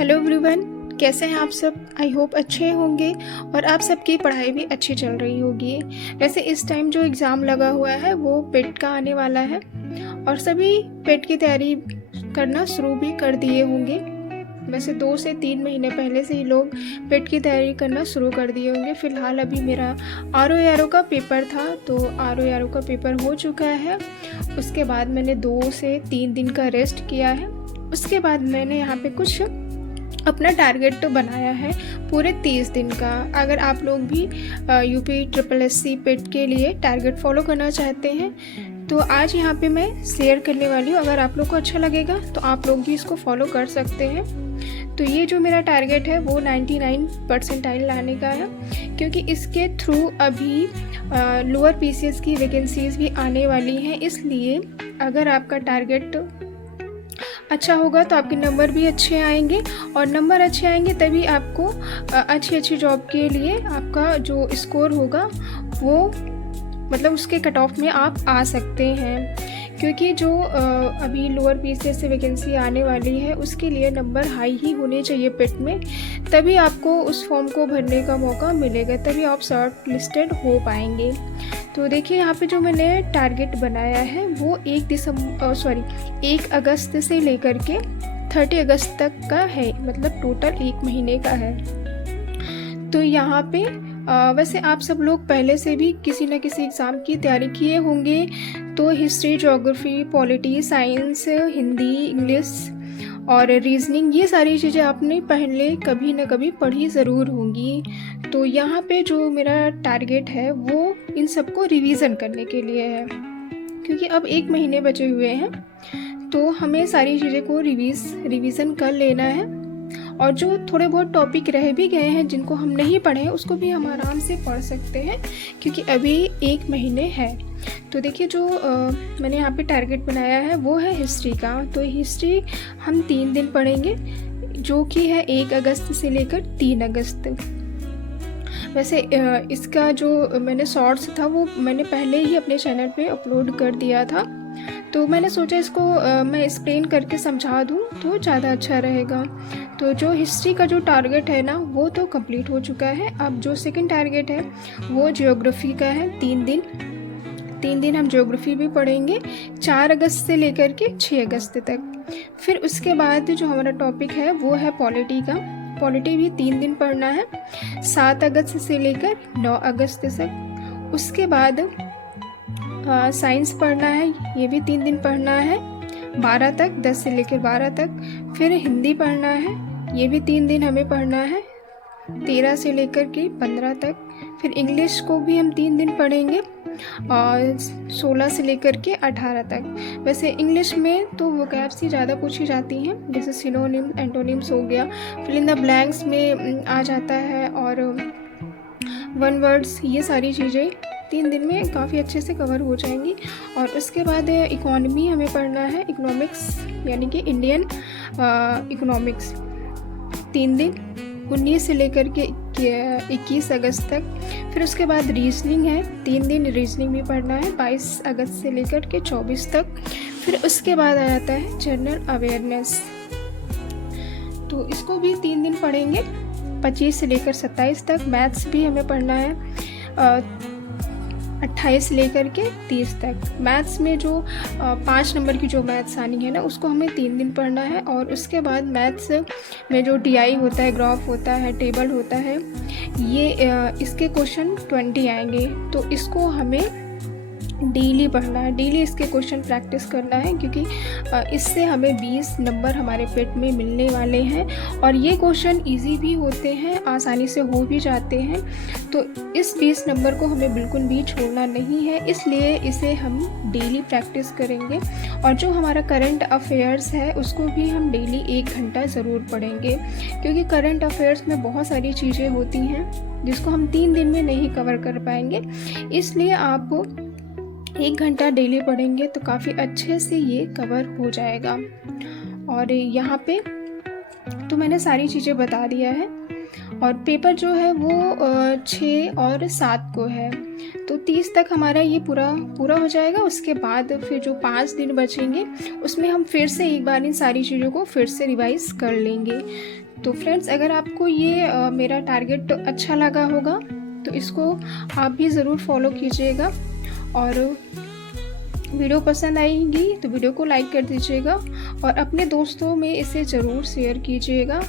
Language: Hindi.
हेलो एवरीवन, कैसे हैं आप सब। आई होप अच्छे होंगे और आप सबकी पढ़ाई भी अच्छी चल रही होगी। वैसे इस टाइम जो एग्ज़ाम लगा हुआ है वो पेट का आने वाला है और सभी पेट की तैयारी करना शुरू भी कर दिए होंगे। वैसे 2 से 3 महीने पहले से ही लोग पेट की तैयारी करना शुरू कर दिए होंगे। फ़िलहाल अभी मेरा आर का पेपर था, तो आर का पेपर हो चुका है। उसके बाद मैंने 2 से 3 दिन का रेस्ट किया है। उसके बाद मैंने यहाँ पे कुछ अपना टारगेट तो बनाया है पूरे 30 दिन का। अगर आप लोग भी यूपी ट्रिपल एससी पेट के लिए टारगेट फॉलो करना चाहते हैं तो आज यहाँ पे मैं शेयर करने वाली हूँ। अगर आप लोग को अच्छा लगेगा तो आप लोग भी इसको फॉलो कर सकते हैं। तो ये जो मेरा टारगेट है वो 99 परसेंटाइल लाने का है, क्योंकि इसके थ्रू अभी लोअर पीसीएस की वैकेंसीज भी आने वाली हैं। इसलिए अगर आपका टारगेट अच्छा होगा तो आपके नंबर भी अच्छे आएंगे, और नंबर अच्छे आएंगे तभी आपको अच्छी जॉब के लिए आपका जो स्कोर होगा वो मतलब उसके कट ऑफ में आप आ सकते हैं। क्योंकि जो अभी लोअर पीसीएस से वैकेंसी आने वाली है उसके लिए नंबर हाई ही होने चाहिए पेट में, तभी आपको उस फॉर्म को भरने का मौका मिलेगा, तभी आप शॉर्ट लिस्टेड हो पाएंगे। तो देखिए यहाँ पे जो मैंने टारगेट बनाया है वो 1 अगस्त से लेकर के 30 अगस्त तक का है, मतलब टोटल 1 महीने का है। तो यहाँ पे वैसे आप सब लोग पहले से भी किसी न किसी एग्ज़ाम की तैयारी किए होंगे, तो history, geography, polity, science, Hindi, English और रीजनिंग, ये सारी चीज़ें आपने पहले कभी न कभी पढ़ी ज़रूर होंगी। तो यहाँ पे जो मेरा टारगेट है वो इन सबको रिवीज़न करने के लिए है, क्योंकि अब 1 महीने बचे हुए हैं तो हमें सारी चीज़ें को रिवीज़न कर लेना है। और जो थोड़े बहुत टॉपिक रह भी गए हैं जिनको हम नहीं पढ़े हैं उसको भी हम आराम से पढ़ सकते हैं, क्योंकि अभी 1 महीने है। तो देखिए जो मैंने यहाँ पे टारगेट बनाया है वो है हिस्ट्री का। तो हिस्ट्री हम 3 दिन पढ़ेंगे, जो कि है 1 अगस्त से लेकर 3 अगस्त। वैसे इसका जो मैंने शॉर्ट्स था वो मैंने पहले ही अपने चैनल पे अपलोड कर दिया था, तो मैंने सोचा इसको मैं एक्सप्लेन करके समझा दूँ तो ज़्यादा अच्छा रहेगा। तो जो हिस्ट्री का जो टारगेट है ना वो तो कंप्लीट हो चुका है। अब जो सेकंड टारगेट है वो ज्योग्राफी का है। 3 दिन हम ज्योग्राफी भी पढ़ेंगे, 4 अगस्त से लेकर के 6 अगस्त तक। फिर उसके बाद जो हमारा टॉपिक है वो है पॉलिटी का। पॉलिटी भी 3 दिन पढ़ना है, 7 अगस्त से लेकर 9 अगस्त तक। उसके बाद साइंस पढ़ना है, ये भी 3 दिन पढ़ना है, 12 तक, 10 से लेकर 12 तक। फिर हिंदी पढ़ना है, ये भी 3 दिन हमें पढ़ना है, 13 से लेकर के 15 तक। फिर इंग्लिश को भी हम 3 दिन पढ़ेंगे और 16 से लेकर के 18 तक। वैसे इंग्लिश में तो वोकैब्स ही ज़्यादा पूछी जाती हैं, जैसे सिनोनिम, एंटोनिम्स हो गया, फिल इन द ब्लैंक्स में आ जाता है, और वन वर्ड्स, ये सारी चीज़ें 3 दिन में काफ़ी अच्छे से कवर हो जाएंगी। और उसके बाद इकोनॉमी हमें पढ़ना है, इकोनॉमिक्स यानी कि इंडियन इकोनॉमिक्स, 3 दिन, 19 से लेकर के 21 अगस्त तक। फिर उसके बाद रीजनिंग है, 3 दिन रीजनिंग भी पढ़ना है, 22 अगस्त से लेकर के 24 तक। फिर उसके बाद आ जाता है जनरल अवेयरनेस, तो इसको भी 3 दिन पढ़ेंगे, 25 से लेकर 27 तक। मैथ्स भी हमें पढ़ना है 28 से लेकर के 30 तक। मैथ्स में जो 5 नंबर की जो मैथ्स आनी है ना उसको हमें 3 दिन पढ़ना है। और उसके बाद मैथ्स में जो DI होता है, ग्राफ होता है, टेबल होता है, ये इसके क्वेश्चन 20 आएंगे, तो इसको हमें डेली पढ़ना है, डेली इसके क्वेश्चन प्रैक्टिस करना है, क्योंकि इससे हमें 20 नंबर हमारे पेट में मिलने वाले हैं। और ये क्वेश्चन इजी भी होते हैं, आसानी से हो भी जाते हैं, तो इस 20 नंबर को हमें बिल्कुल भी छोड़ना नहीं है, इसलिए इसे हम डेली प्रैक्टिस करेंगे। और जो हमारा करंट अफेयर्स है उसको भी हम डेली 1 घंटा ज़रूर पढ़ेंगे, क्योंकि करंट अफेयर्स में बहुत सारी चीज़ें होती हैं जिसको हम 3 दिन में नहीं कवर कर पाएंगे, इसलिए आप 1 घंटा डेली पढ़ेंगे तो काफ़ी अच्छे से ये कवर हो जाएगा। और यहाँ पे तो मैंने सारी चीज़ें बता दिया है। और पेपर जो है वो 6 और 7 को है। तो 30 तक हमारा ये पूरा हो जाएगा। उसके बाद फिर जो 5 दिन बचेंगे उसमें हम फिर से एक बार इन सारी चीज़ों को फिर से रिवाइज़ कर लेंगे। तो फ्रेंड्स, अगर आपको ये मेरा टारगेट अच्छा लगा होगा तो इसको आप भी ज़रूर फॉलो कीजिएगा, और वीडियो पसंद आएगी तो वीडियो को लाइक कर दीजिएगा और अपने दोस्तों में इसे ज़रूर शेयर कीजिएगा।